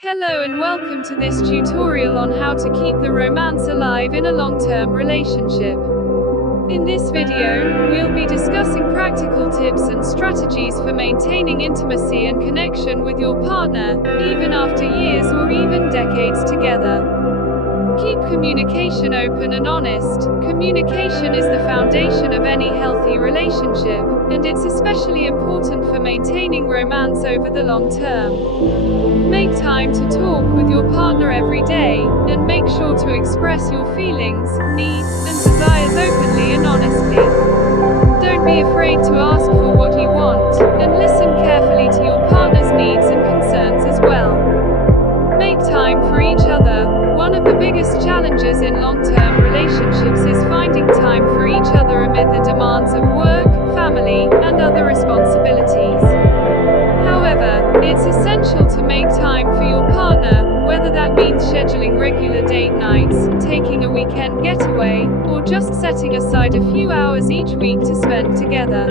Hello and welcome to this tutorial on how to keep the romance alive in a long-term relationship. In this video, we'll be discussing practical tips and strategies for maintaining intimacy and connection with your partner, even after years or even decades together. Keep communication open and honest. Communication is the foundation of any healthy relationship, and it's especially important for maintaining romance over the long term. Make time to talk with your partner every day, and make sure to express your feelings, needs, and desires openly and honestly. Don't be afraid to ask for what you want, and listen carefully to your partner's needs and concerns as well. Make time for each other. One of the biggest challenges in long-term relationships is finding time for each other amid the demands of work, family, and other responsibilities. However, it's essential to make time for your partner, whether that means scheduling regular date nights, taking a weekend getaway, or just setting aside a few hours each week to spend together.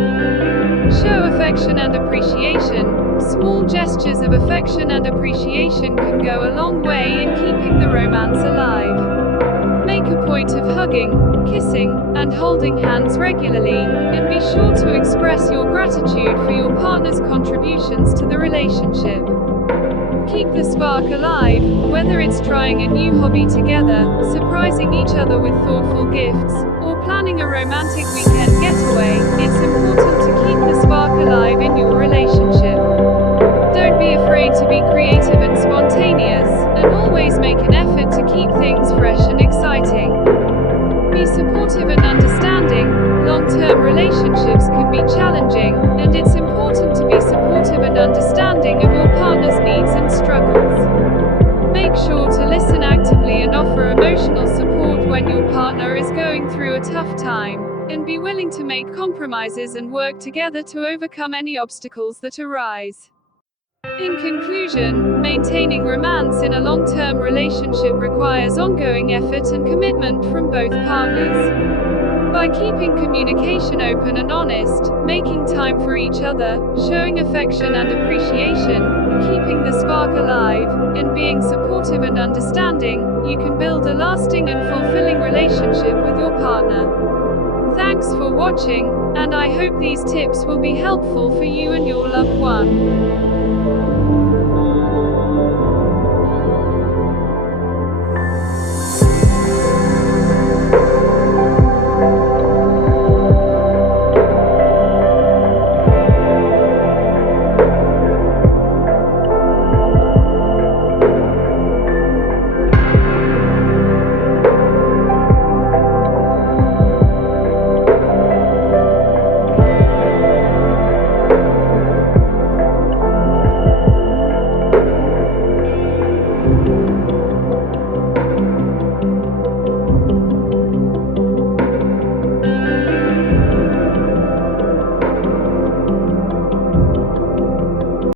Show affection and appreciation. Small gestures of affection and appreciation can go a long way in keeping the romance alive. Make a point of hugging, kissing, and holding hands regularly, and be sure to express your gratitude for your partner's contributions to the relationship. Keep the spark alive, whether it's trying a new hobby together, surprising each other with thoughtful gifts, or planning a romantic weekend getaway. It's important to keep the spark alive in your relationship. Don't be afraid to be creative and spontaneous, and always make an effort to keep things fresh and exciting. Be supportive and understanding. Long-term relationships can be challenging, and it's important to be supportive and understanding of your partner's needs and struggles. Make sure to listen actively and offer emotional support when your partner is going through a tough time, and be willing to make compromises and work together to overcome any obstacles that arise. In conclusion, maintaining romance in a long-term relationship requires ongoing effort and commitment from both partners. By keeping communication open and honest, making time for each other, showing affection and appreciation, keeping the spark alive, and being supportive and understanding, you can build a lasting and fulfilling relationship with your partner. Thanks for watching, and I hope these tips will be helpful for you and your loved one.